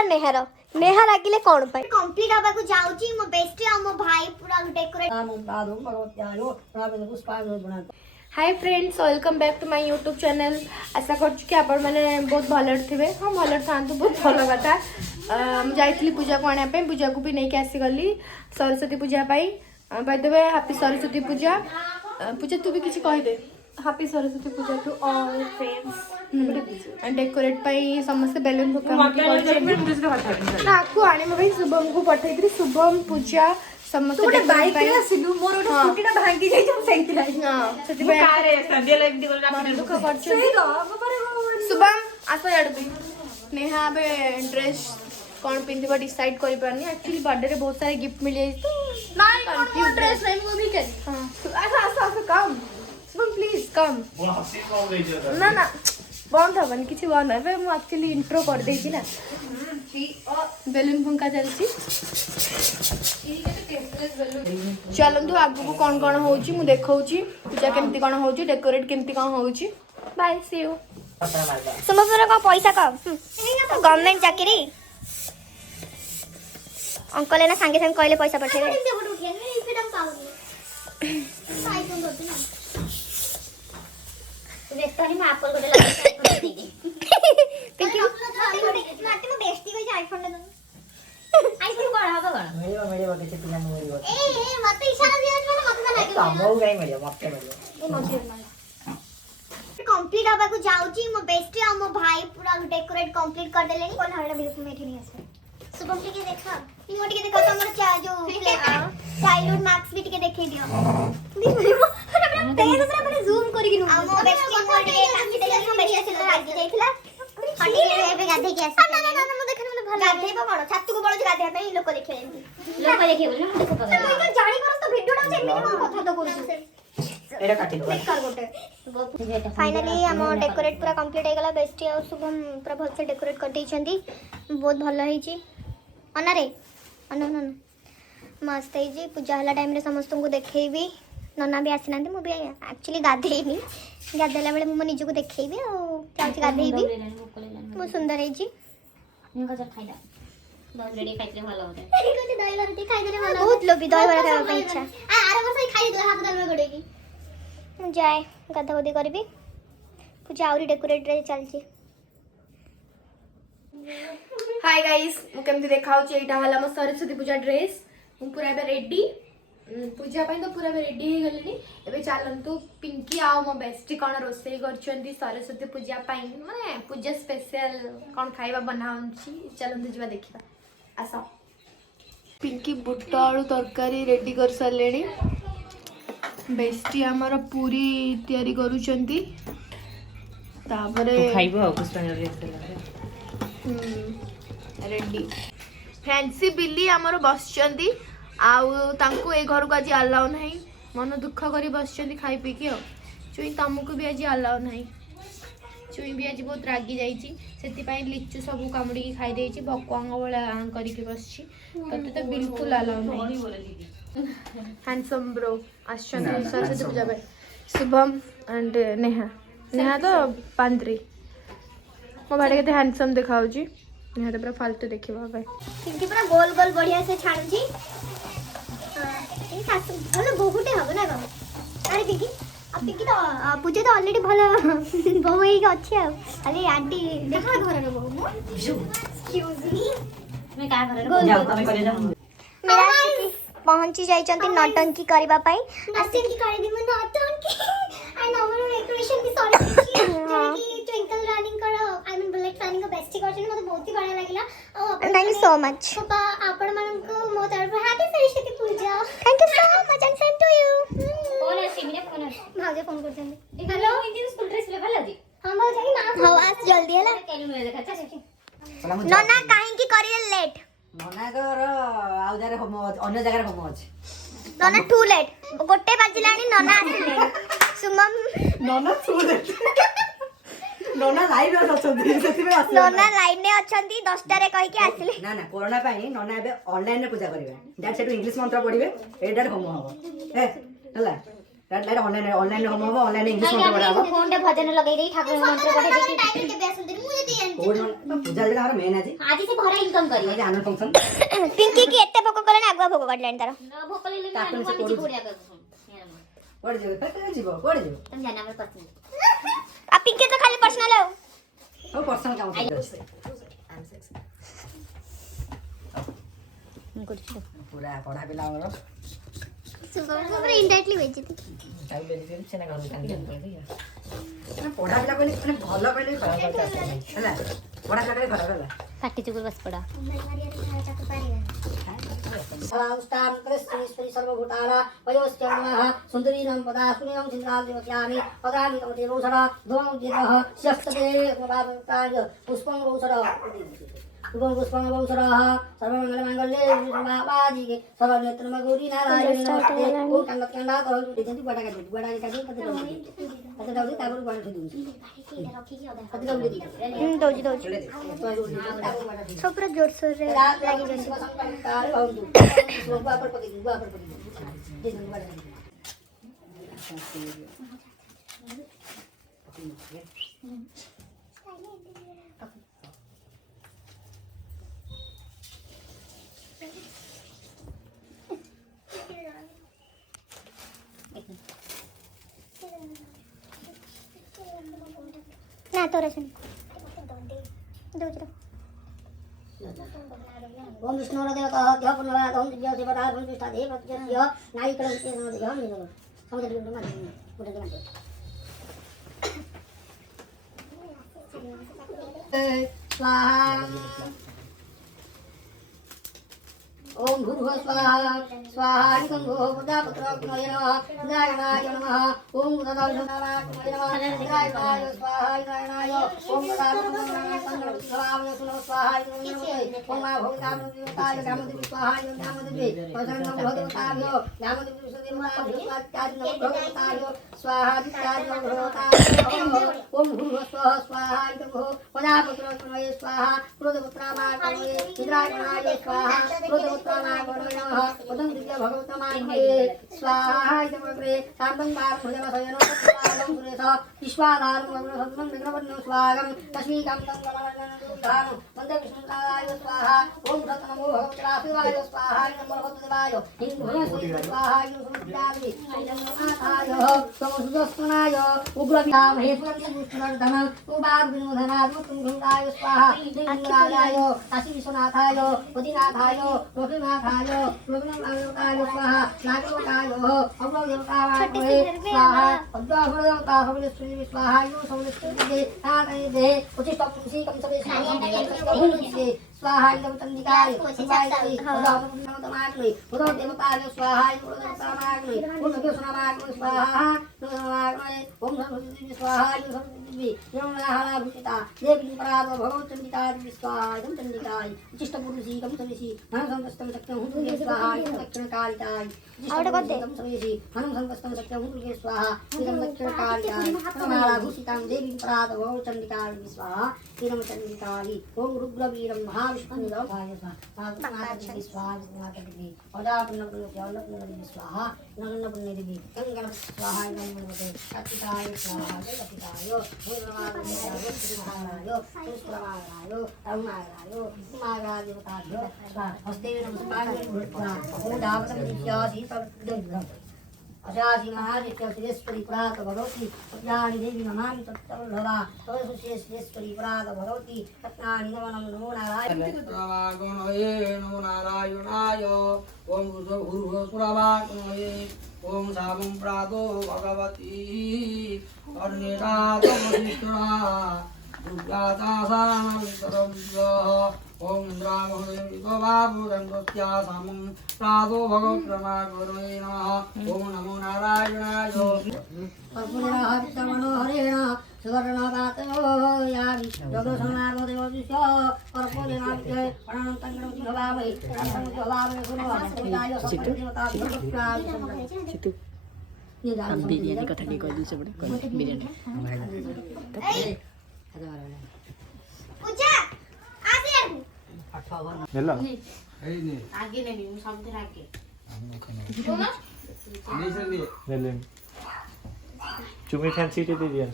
आ नेहार नेहा लागिले कोन पाई कंप्लीट हबा को जाउची मो बेस्टी आ मो भाई पूरा decorate hi friends welcome back to my YouTube channel आशा करछु कि आपण माने बहुत भलर थिबे हां भलर थांतु बहुत भलो कथा हम जाइतली पूजा को आने पे पूजा को भी नहीं के आसी गली सरस्वती पूजा पाई by the way happy Saraswati Puja Puja तू भी किछि कहि दे happy Saraswati Puja to all friends and decorate पाई समस्त बेलून भुका ना को आने में भाई शुभम को पठाइत्री शुभम पूजा समस्त तोटे बाइक रे आसिलु मोर ओटा स्कूटीटा भांगी जाई हम सेंकी लाई हां सेति बे कारे संध्या लाइव दी गला आपण दुख करछ सही ग बाबा शुभम आसो याड भी नेहा बे ड्रेस कौन पिंदिबा डिसाइड करि पारनी एक्चुअली बर्थडे रे बहुत सारे गिफ्ट मिल जाई तो नहीं कौन ड्रेस नहीं वो भी कर हां आसो आसो आसो कम शुभम प्लीज कम वो हसी कौन गई जे ना ना बंद हबन किछि बंद है मु एक्चुअली इंट्रो कर देई छी ना बेलून फंका चलची चलंतु आगु को कौन कौन होउची मु देखौची पूजा केमती कौन होउची डेकोरेट केमती कौन होउची बाय सी यू समझरा का पैसा का गवर्नमेंट चाकरी अंकल ना संगे संगे कहले पैसा पठेबे वेस्टनी में एप्पल गोटे लगा थैंक यू नाटी में बेस्टी कोई आईफोन ले दो आईफोन बड़ा हबो गण मेडियो के पिला मोरियो ए मते इशारा दिया मते ना लागे तमो गाय मेडियो मते मेडियो कंप्लीट हबा को जाउची मो बेस्टी आ मो भाई पूरा डेकोरेट कंप्लीट कर देलेनी कोन हरडा भी में एठी नहीं आसे शुभम टिके देखा नी मोटी के देखा तमर चा जो चाइल्डहुड मार्क्स भी टिके देखै दियो तेज से अपने जूम करी नु आ मो बेस्टी मोर के काकी देले मो बेस्टी से लागी जाइथिला हटी रे गाधे के आसे ना ना ना मो देखन मते भल गाधेबो कोन छातु को बळो गाधे पे लोक देखे लोक देखे बोले हम देखो पगा तो जानी परस तो वीडियो डाउन एमनी कोन कथा तो करू एटा काटी दो कर गोटे फाइनली हम डेकोरेट पूरा कंप्लीट हो गला बेस्टी और शुभम पूरा भल से डेकोरेट कर दै छंदी बहुत भल होई छी अना रे अना ना मस्त है जी पूजा हला टाइम रे समस्त को देखेबी नना भी आसी नांती मु भी एक्चुअली गाधेइनी गाधेला बेले मु निजु को देखेबी और चाची गाधेइबी बहुत सुंदर है जी इनका जब खाइला बहुत रेडी खाइले भलो होते एही कोची दही बरा खाइ देले भलो बहुत लोभी दही बरा खाଇବା ପାଇଁ इच्छा आ आरो बस खाइ दो हाथ दाल में गडेगी मु जाए गाधा गोदी करबी पूजा आउरी डेकोरेट रे चलची हाय गाइस मु केमती देखाउ छी एटा हला म सरस्वती पूजा ड्रेस मु पूरा बे रेडी पूजा ପାଇଁ तो पूरा बे रेडी हे गलेनी एबे चालंतु पिंकी आउ म बेस्टी कोन रोसई करछंती सरस्वती पूजा ପାଇଁ माने पूजा स्पेशल कोन खाइबा बनाउछी चलंतु जिबा देखिबा आसा पिंकी बुट आलू तरकारी रेडी कर सरलेनी बेस्टी हमर पूरी तयारी करूछंती तापरे तो खाइबो पुष्पांजलि ड्रेस रेडी फैंसी बिल्ली हमर बसचंती आउ तांको ए घर को आज अलाउ नहीं मन दुख करी बसचंती खाई पी के चुई तमको भी आज अलाउ नहीं चुई भी आज बहुत रागी जाइची सेति पई लिचु सब कामुडी की खाई देची भक्वांग वाला करी के बसची तते तो बिल्कुल अलाउ नहीं हैंडसम ब्रो आश्चर्य सरस्वती पूजा पे शुभम एंड नेहा नेहा तो पांद्री मो भाड़े केते हैंडसम देखाउ छी नेहा तो पूरा फालतू देखिबा भाई पिंकी पूरा गोल गोल बढ़िया से छाणु छी सासु भलो बहुटे हबो ना गम अरे पिंकी अब पिंकी तो पूजा तो ऑलरेडी भलो बहु ही अछि आ खाली आंटी देखा घर रो बहु एक्सक्यूज मी मैं का करे जाओ तमे करे जा मेरा पहुंची जाइचंती नौटंकी करबा पई नौटंकी करि दिम नौटंकी एंड ओवर डेकोरेशन भी सॉरी कि ट्विंकल रनिंग करो आई मीन बुलेट रनिंग का बेस्ट करछन मते बहुत ही बढ़िया लागिला थैंक यू सो मच पापा आपण मन को मो तरफ happy Saraswati Puja thank you so much and same to you phone है सिमिने फोन है भागे फोन करछन हेलो इंडियन स्कूल ड्रेस ले भला जी हां भाग जाई ना हवास जल्दी हला केनु में देखा अच्छा नना काहे की करिए लेट नना घर आउ जारे होम अन्य जगह होम अछि नना टू लेट गोटे बाजिलानी नना आसिले सुमम नना टू लेट नना लाइव अछंती सेति में आसी नना लाइन में अछंती 10टा रे कहि के आसिले ना ना कोरोना पाई नना एबे ऑनलाइन रे पूजा करिवे दैट सेटु इंग्लिश मंत्र पढिबे एडार होम हो ए हला रेड लाइट ऑनलाइन हम ऑनलाइन इंग्लिश मंत्र पढ़ा हो फोन रे भजन लगै दै ठाकुर मंत्र पढ़े दे टाइम के बेस सुंदरी मुझे दियन पूजा दिन हमारा मेन है आज से भरा इनकम करी जी आनंद फंक्शन पिंकी की एते भोक कले आगुआ भोक काटलानी तार न भोकले ले आलू को मिची पोड़िया पे पड़ जाओ पे जीवो पड़ जाओ तुम जाना में पर्सनल आ पिंकी तो खाली पर्सनल है वो पर्सनल काम करते पूरा पढ़ा पिला हमरो सुपर इनडायरेक्टली बेइज्जती टाइम बेनिफिट से ना घर कान ना पढ़ा पिला कोनी माने भलो पहिले खराब करता हैला पढ़ा पिला कोनी खराब हैला पाटी चुकुर बस पड़ा संस्थान कृष्णेश्वरी सर्वभूताना वयोश्चर्मः सुन्दरी नम पदा सुनियं चिन्ताल देवत्यानि पदानि तमते रोषरा दों जितः स्यक्तते मबावताय पुष्पं रोषरा पुष्पं रोषरा सर्वमंगलमांगल्ये सर्वादिके सर्वनेत्रमगौरी नारायणी नमस्ते ओम कन्नत कन्ना करो दिजंती बड़ा का कते दाउदी ताबर बड़ा थे दूची कते दाउदी दोजी सब पूरा जोर से लागी जैसे ना तो रसन दोजरा ओम विष्णु देवता ध्यान पुनराद ओम दिव्य सेवता ओम विष्णु देव प्रत्यय नाई कलम के नाम ध्यान नहीं समझ लियो मत मुझे मत स्वाहा ओम भूर्भुवः स्वाहा स्वाहा निकं भो प्रजापतिर्नमः नारायणाय नमः ओम तदालुनारायणाय नमः नारायणाय स्वाहा नारायणाय ओम तदालुनारायणाय स्वाहा ओम मा भगवताय नमः स्वाहा नमः प्रसन्नं भगवताभ्यो नमः विष्णुदेवाभ्यो भगवताभ्यो स्वाहा भगवताभ्यो ओम भूर्भुवः स्वाहा निकं भो प्रजापतिर्नमः स्वाहा क्रोधपुत्रामाय इंद्रायणाय स्वाहा उदं दिव्य भगवतमान्ये स्वाहा इदमग्रे साम्बं बालभुजवसयनो स्वागं सुरेश विश्वाधारं वग्रसद्मं विघ्नवर्णं स्वागं लक्ष्मीकान्तं कमलनन्दुद्धानं वन्दे विष्णुकाय स्वाहा ॐ सतनमो भगवत्राशिवाय स्वाहा नमो भगवदेवाय हिन्दुभुवनेश्वरी स्वाहा सुमत्यादि जगन्नाथाय समसुदस्तनाय उग्रविधामहेश्वरधन उबार्विनोधनाय तुङ्गुङ्गाय स्वाहा इंद्राय काशी विश्वनाथाय उदिनाथाय लोकनाथाय लोकनाथाय स्वाहा नागलोकाय अग्रदेवताय स्वाहा अग्रदेवता सर्वेश्वरी स्वाहा यो सर्वेश्वरी नारायणे उचिष्टपुंसी कंसवे स्वाहा चंडिकाय शिवाय उदोमाग्नि उदोदेवताय स्वाहा उदोदेवतामाग्नि उदोदेवतामाग्नि स्वाहा उदोदेवतामाग्नि ओम सरस्वती स्वाहा सरस्वती योमनाहला भूषिता देवी पराव भगवत चंडिका स्वाहा चंडिकाय उचिष्टपुंसी कंसवे धन संकष्टम शक्यं हुंगे स्वाहा दक्षिण कालिकाय जिष्टं सवेशी धन संकष्टम शक्यं हुंगे स्वाहा इदं दक्षिण कालिकाय प्रमाला भूषितां देवीं पराद भगवत चंडिकाय स्वाहा इदं चंडिकाय ओम रुद्रवीरं महाविष्णुदेवाय स्वाहा माताजी स्वाहा माताजी अजापुण्यपुण्य स्वाहा नगन्नपुण्य देवी गंगण स्वाहा गंगणपते कतिकाय स्वाहा कतिकाय भूर्भुवः स्वाहा सुस्प्रभाय अरुणाय उमागाय देवताभ्यो हस्ते अशासी महादित्यश्रेश्वरी पुरात भगवती पद्यानि देवी नमामि तत्तल्लभा सर्वसुश्रेश्वरी पुरात भगवती रत्नानि नमनं नमो नारायणाय नमो नारायणाय ओम भूर्भुवः ओम सामं प्रातो भगवती कर्णेकातमधिष्ठा ओम इंद्रामहोदयं प्रातो भगवत्प्रमागुरुवे नमः ओम नमो नारायणाय हरेण सुवर्णपातो यामि जगसमानो देवस्य कर्पूरेणाभिषेक अनन्तं भवामि अनन्तं भवामि गुणो देवताय देवताभ्यो चितु हम बिरयानी कथा के कह दूसरे बड़े बिरयानी पूजा आगे हेलो आगे नहीं मैं सबसे आगे ले चुमी फैंसी दे दिया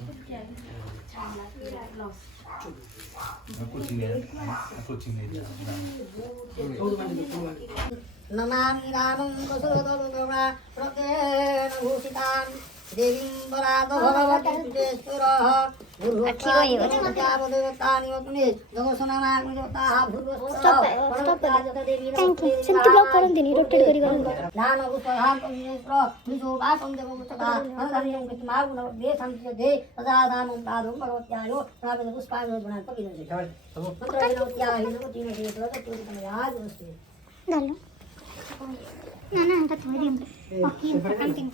नमामि रामं कुशलतरुणा प्रत्येन भूषितां देवीं वराद भगवती सुरेश्वरः भूर्भुवस्वादेवतानि वतुने जगत्सनानाग्नि देवताः भूर्भुवस्वः थैंक यू सेमती ब्लॉक करंदिनी रोटेट करी ध्यान पुष्पधाम परमेश्वर विजो वासं देवो मुचता अंधरियं कृतमागुण दे संति दे सदाधामं दादुं भगवत्यायो नावेद पुष्पायो गुणान् पकिदे मंत्रविनोत्याहि नमति नमति प्रगतिर्तमयाज वस्तु डालो ना ना अंत तुम्हें दिम ओके कंटिन्यू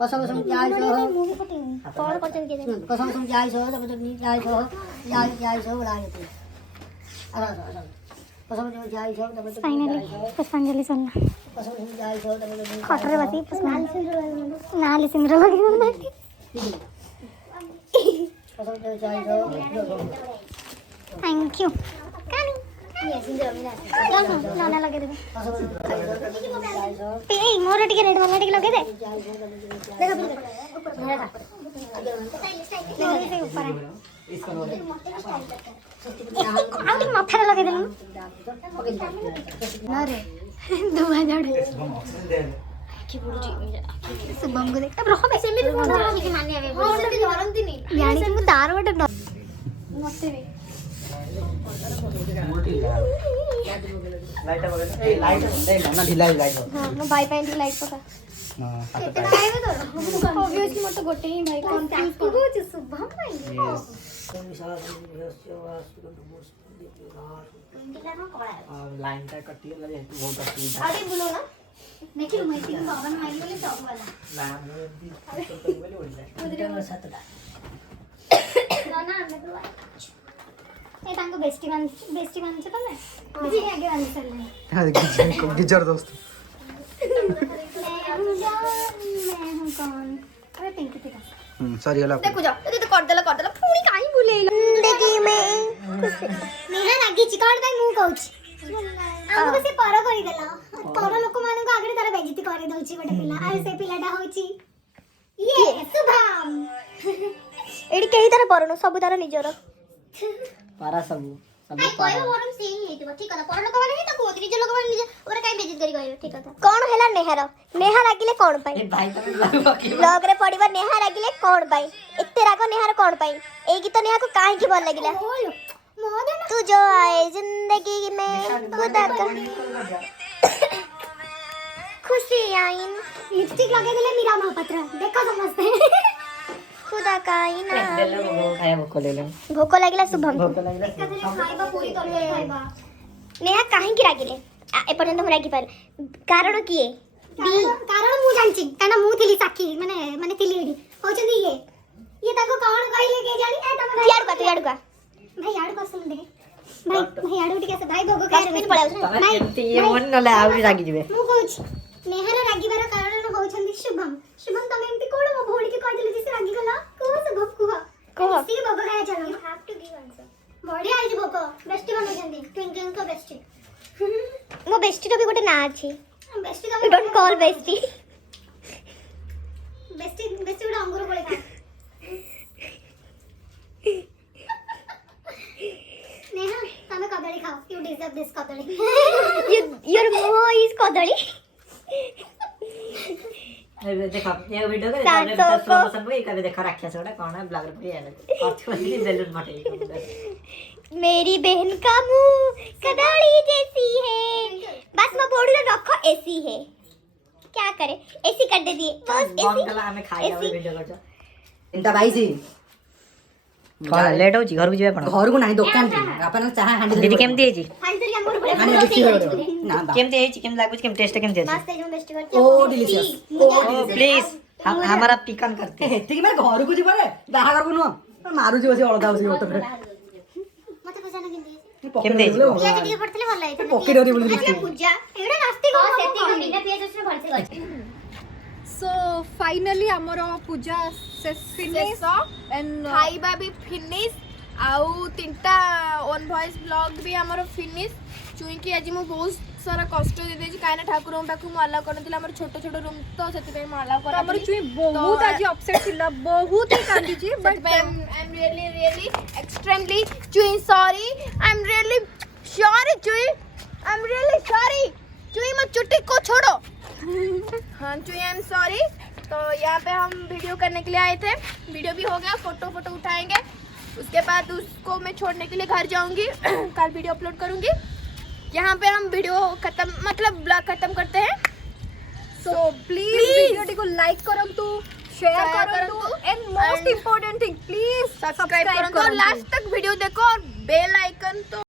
कसम संज्ञाय सह मूवी पटे कॉल करते के कसम संज्ञाय सह तब तक न्याय सह न्याय सह लायते कसम संज्ञाय सह तब तक फाइनली पुष्पांजलि सुनना कसम संज्ञाय सह तब तक खटर बसी पुष्पांजलि नाली सिंदूर लगी होना कसम संज्ञाय सह थैंक यू कानी ये सिंदूर मिला ना लगे दे कसम संज्ञाय सह ए मोर टिके रेड वाला टिके लगे दे देखो मेरा ऊपर है आउट माथा लगे दे ना रे दुआ जड़े की बुड़जी शुभम को देख अब रखो पैसे मेरे को ठीक मानने आवे बोलते धरंती नहीं यानी से तार बटे मते रे लाइट ना ढिला लाइट हां मैं भाई पैन की लाइट पका इतना आएगा तो ऑब्वियसली मत गोटे ही भाई कंफ्यूज को शुभम भाई लाइन का कटी लगे बहुत असुविधा अरे बोलो ना देखिए मैं तीन बावन माइल वाले टॉप वाला लाइन में ना ना मैं तो ए तांको बेस्टी वन से तो मैं जी आगे वाली चल रही गिजर दोस्त मैं हूं कौन अरे पिंकी थी सॉरी हला देखो जाओ ये तो कर देला पूरी काई भूले देखी मैं मेरा लागी चिकन भाई मु कहूछ हमको से पर करी देला पर लोक मान को आगे तार बेइज्जती करे दउची बटे पिला आ से पिलाटा होची ये शुभम एडी केही तार परनो सब तार निजर पारा सब आई कोई वरम सेही हेतबो ठीक है पर लोक माने ही ताको निज लोक माने निज ओरे काई बेइज्जत करी कहयो ठीक है कोन हैला नेहा लागिले कोन पाई भाई तो ब्लॉग रे पडिबा नेहा लागिले कोन पाई एते राग नेहार कोन पाई ए गीत नेहा को काहे की भल लागिला तू जो आए जिंदगी में खुदा का खुशी आइन लिपस्टिक लगा देले मीरा महापात्र देखो समझते खुदा का आईना खाया भोको ले ले भोक लागिला शुभम भोको लागला खाइबा पूरी तले खाइबा नेहा काहे की रागिले ए पर्यंत हम रागी पर कारण की है कारण मु जानची काना मु थिली साखी माने थिली एडी होचंदी ये ताको कौन कहिले के जानी ए तम तू याड का भाई याड को सुन दे भाई याड उठी के भाई भोग के पळाउ भाई ये मन नले आवरी रागी जिवे मु कहूछ नेहार रागिबार कारण होचंदी शुभम तम एमती कोन मो भोली के कहदिले जे रागी गला को शुभम को सी भोग खाया चलो you have to give answer बॉडी आज भोग बेस्टी बनोजंदी ट्विंकलिंग को बेस्टी मो बेस्टी तो भी गोटे ना अछि बेस्टी तो डोंट कॉल बेस्टी गोटे अंगूर कोले खा नेहा तमे कदली खाओ you deserve this Kadali your मोह इज कदली अरे देखो ये वीडियो के बारे में स्लो मोशन में कभी देखा रखा छोड़ा कौन है ब्लॉगर पे है और छोटी बेलून मटे मेरी बहन का मुंह कदली जैसी है बस मैं बोल रहा रखो ऐसी है क्या करे ऐसी कर दे दिए बस बम ऐसी गला हमें खाई जाओ वीडियो कर इंटा भाईसी कौन लेट हो जी घर को जीवे पण घर को नाही दुकान थी अपन चाहा हांडी दीदी केमती है जी फालतू के अंगूर हांडी देखी बोले ना केमती है जी केम लागुच केम टेस्ट केमती है मस्त एकदम बेस्ट करते ओ डिलीशियस प्लीज हमारा पिकन करते हे ठीक मैं घर को जीव रे बाहा कर नु मारू जी बसी अलदा बसी होत पे मते पहचान केंदी केमती है जी पियाज टिके पड़तले भल लागे पॉकेट होती बोली अच्छा पूजा एडा नास्ती को सेती को बिना पियाज से भल से गछ सो फाइनली हमर पूजा फिनिश एंड खाइबा भी फिनिश आउ 3टा ओन वॉइस ब्लॉग भी हमर फिनिश चुई कि आज मु बहुत सारा कष्ट दे देछि काहे ना ठाकुर पाखु मु अलाउ करनथिला हमर छोट छोट रूम तो सेति पे मु अलाउ कर हमर चुई बहुत आज अपसेट थिला बहुत ही कांदी छी but I am really extremely चुई sorry I am really sorry चुई आई एम रियली सॉरी चुई मत चुट्टी को छोड़ो हाँ चुई आई एम सॉरी। तो यहाँ पे हम वीडियो करने के लिए आए थे, वीडियो भी हो गया, फोटो उठाएंगे, उसके बाद उसको मैं छोड़ने के लिए घर जाऊंगी कल वीडियो अपलोड करूंगी। यहाँ पे हम वीडियो खत्म मतलब ब्लॉग खत्म करते हैं। सो प्लीज वीडियो को लाइक करंतु शेयर करंतु and most important thing please subscribe करो, लास्ट तक वीडियो देखो और बेल आइकन तो